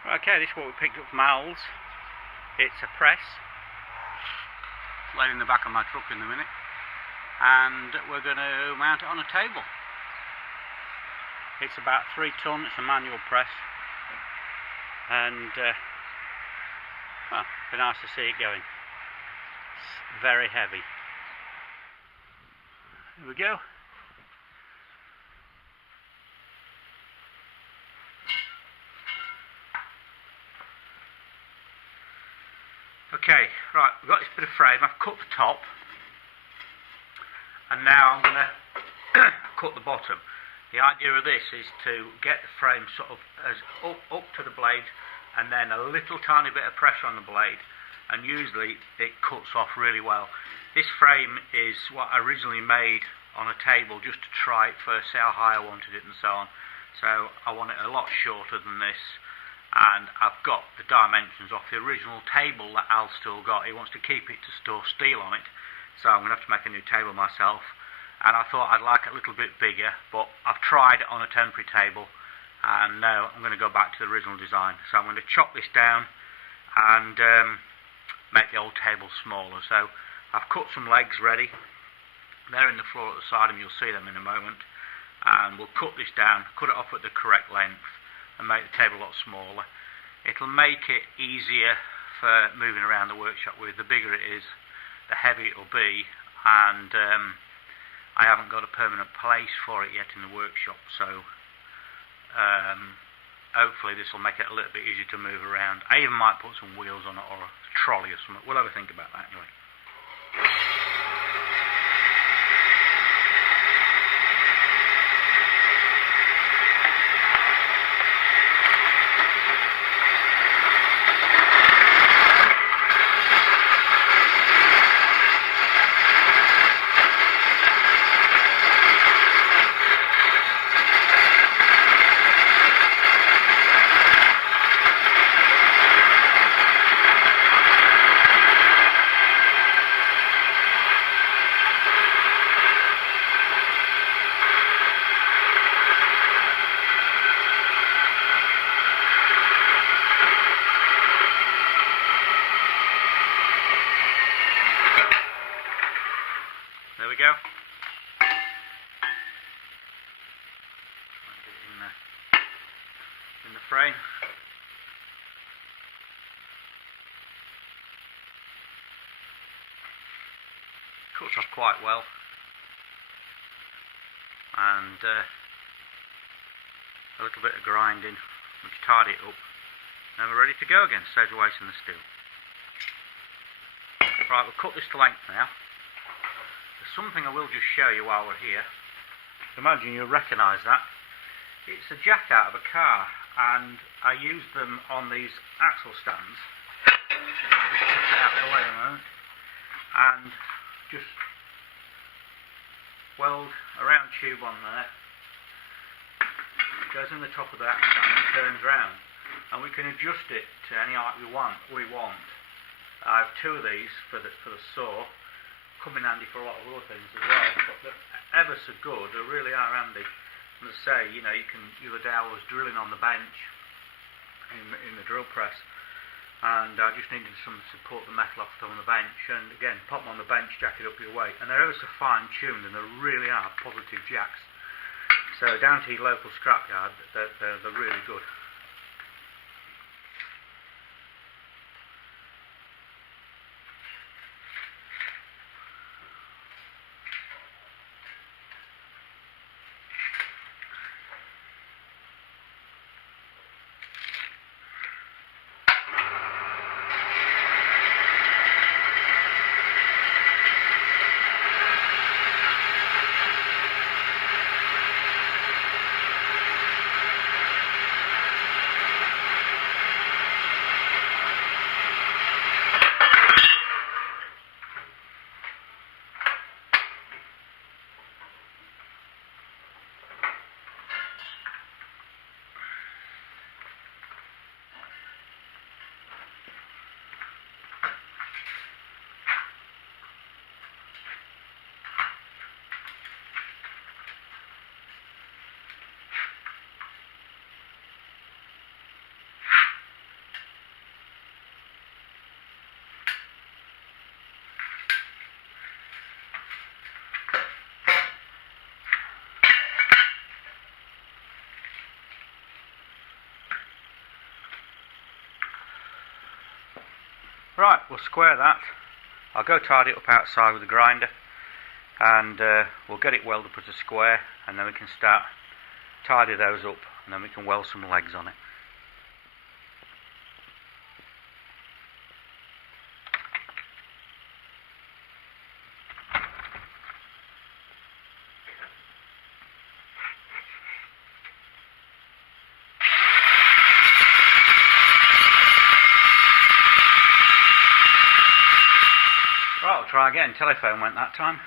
Okay, this is what we picked up from Al's. It's a press. It's laid in the back of my truck in a minute. And we're going to mount it on a table. It's about 3 ton, it's a manual press. And, well, it'd be nice to see it going. It's very heavy. Here we go. Okay, right, we've got this bit of frame. I've cut the top, and now I'm going to cut the bottom. The idea of this is to get the frame sort of as up to the blade, and then a little tiny bit of pressure on the blade, and usually it cuts off really well. This frame is what I originally made on a table just to try it first, see how high I wanted it and so on. So I want it a lot shorter than this. And I've got the dimensions off the original table that Al still got. He wants to keep it to store steel on it, so I'm going to have to make a new table myself. And I thought I'd like it a little bit bigger, but I've tried it on a temporary table, and now I'm going to go back to the original design. So I'm going to chop this down and make the old table smaller. So I've cut some legs ready. They're in the floor at the side, and you'll see them in a moment. And we'll cut this down, cut it off at the correct length, and make the table a lot smaller. It'll make it easier for moving around the workshop with. The bigger it is, the heavier it'll be, and I haven't got a permanent place for it yet in the workshop, so hopefully this will make it a little bit easier to move around. I even might put some wheels on it, or a trolley or something. We'll have a think about that anyway. There we go. In the frame. Cuts off quite well, and a little bit of grinding, which tidy it up. Then we're ready to go again. Saves wasting the steel. Right, we'll cut this to length now. There's something I will just show you while we're here. Imagine you'll recognise that. It's a jack out of a car, and I used them on these axle stands. Just put it out of the way a moment, and just weld a round tube on there. It goes in the top of the axle stand and turns round, and we can adjust it to any height we want. I have 2 of these for the saw. Come in handy for a lot of other things as well, but they're ever so good. They really are handy. And as I say, you know, the other day I was drilling on the bench in the drill press, and I just needed something to support the metal off on the bench, and again, pop them on the bench, jack it up your weight, and they're ever so fine tuned, and they really are positive jacks. So down to your local scrapyard, they're really good. Right, we'll square that. I'll go tidy it up outside with the grinder, and we'll get it welded up as a square, and then we can start tidy those up, and then we can weld some legs on it. Right, we'll try again. Telephone went that time.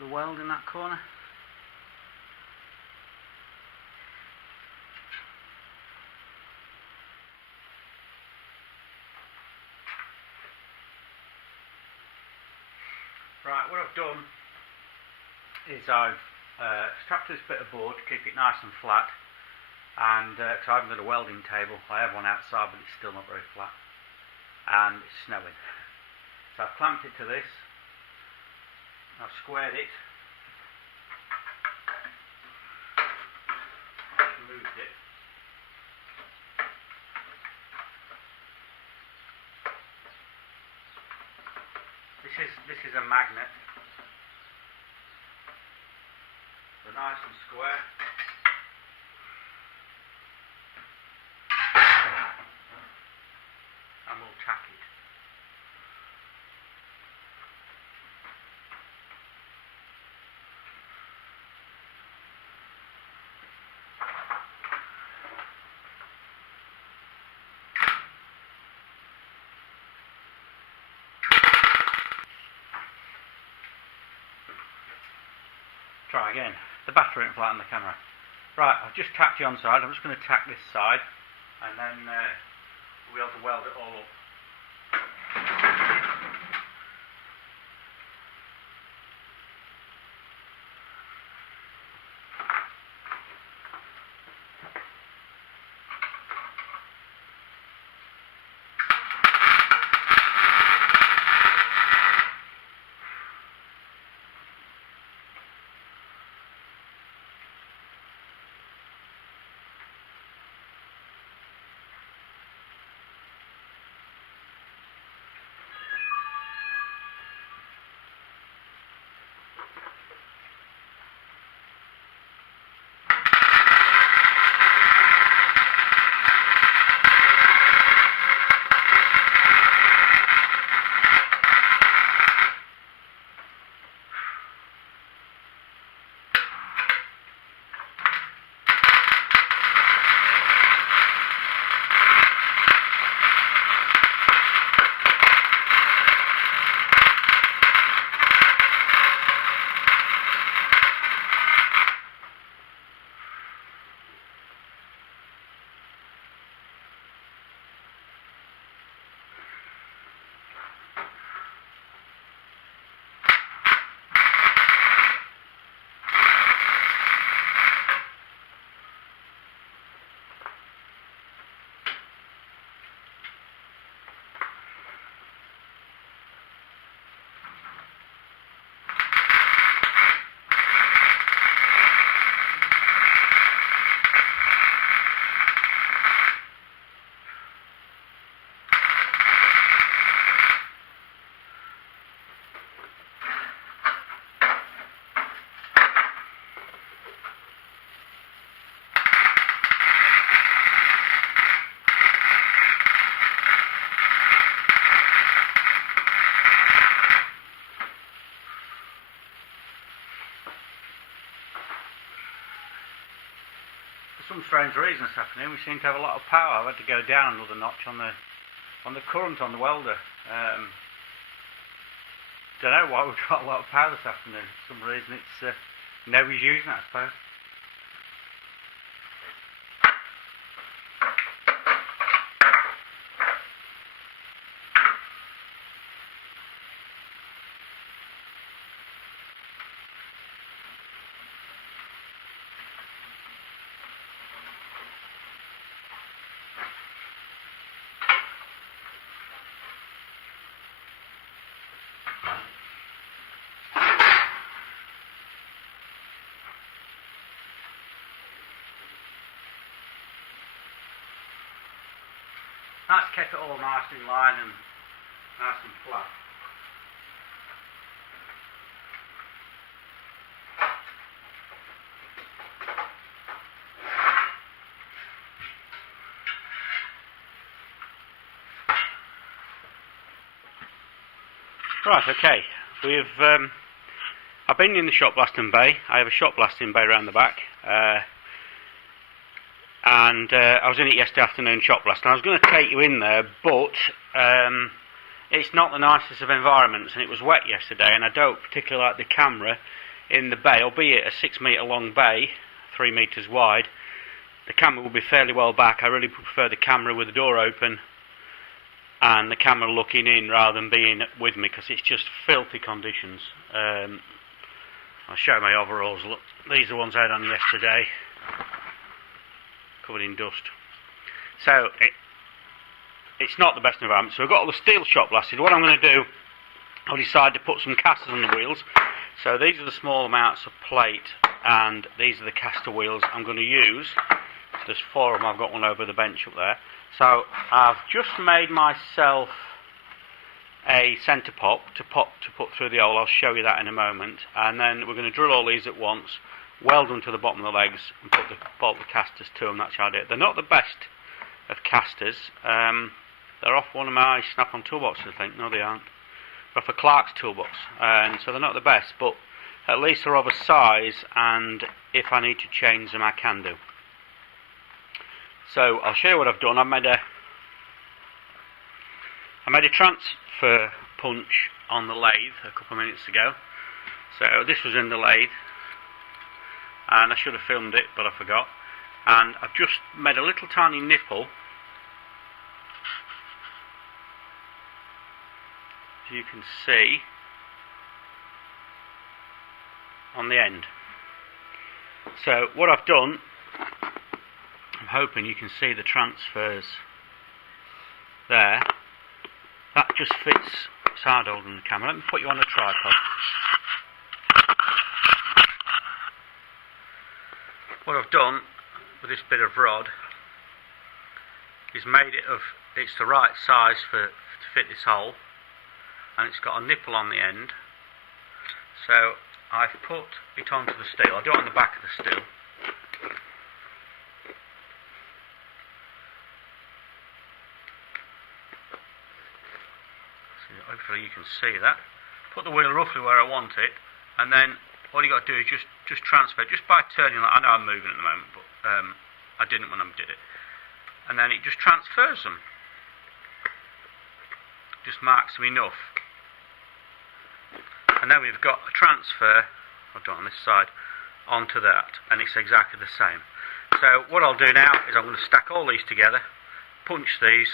The weld in that corner. Right, what I've done is I've strapped this bit of board to keep it nice and flat, and because I haven't got a welding table, I have one outside but it's still not very flat, and it's snowing. So I've clamped it to this. I've squared it, moved it. This is a magnet. They're nice and square. And we'll tack it. Try again. The battery went flat on the camera. Right, I've just tacked the on side. I'm just going to tack this side, and then we'll be able to weld it all up. strange reason this afternoon. We seem to have a lot of power. I've had to go down another notch on the current on the welder. Don't know why we've got a lot of power this afternoon. For some reason it's nobody's using it, I suppose. That's kept it all nice in line and nice and flat. Right, okay. I've been in the shot blasting bay. I have a shot blasting bay around the back. And I was in it yesterday afternoon shot blasting. I was going to take you in there, but it's not the nicest of environments, and it was wet yesterday, and I don't particularly like the camera in the bay, albeit a 6 metre long bay, 3 metres wide. The camera will be fairly well back. I really prefer the camera with the door open and the camera looking in rather than being with me, because it's just filthy conditions. I'll show my overalls. Look, these are the ones I had on yesterday, covered in dust. So it's not the best environment. So I've got all the steel shot blasted. What I'm going to do, I've decided to put some casters on the wheels. So these are the small amounts of plate, and these are the caster wheels I'm going to use. There's 4 of them. I've got one over the bench up there. So I've just made myself a centre pop to put through the hole. I'll show you that in a moment. And then we're going to drill all these at once, weld them to the bottom of the legs, and bolt the casters to them. That's how I do it. They're not the best of casters. They're off one of my Snap-on toolboxes, I think. No, they aren't. They're off a Clark's toolbox, and so they're not the best, but at least they're of a size, and if I need to change them, I can do. So I'll show you what I've done. I made a transfer punch on the lathe a couple of minutes ago. So this was in the lathe, and I should have filmed it, but I forgot. And I've just made a little tiny nipple, as you can see, on the end. So what I've done, I'm hoping you can see the transfers there. That just fits. It's hard holding the camera. Let me put you on a tripod. What I've done with this bit of rod is made it of, it's the right size to fit this hole, and it's got a nipple on the end. So I've put it onto the steel. I'll do it on the back of the steel. Hopefully you can see that. Put the wheel roughly where I want it, and then all you got to do is just transfer, just by turning. I know I'm moving at the moment, but I didn't when I did it. And then it just transfers them. Just marks them enough. And then we've got a transfer, I've done on this side, onto that, and it's exactly the same. So what I'll do now is I'm going to stack all these together, punch these,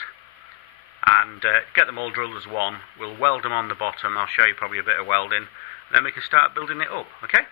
and get them all drilled as one. We'll weld them on the bottom. I'll show you probably a bit of welding, and then we can start building it up, okay?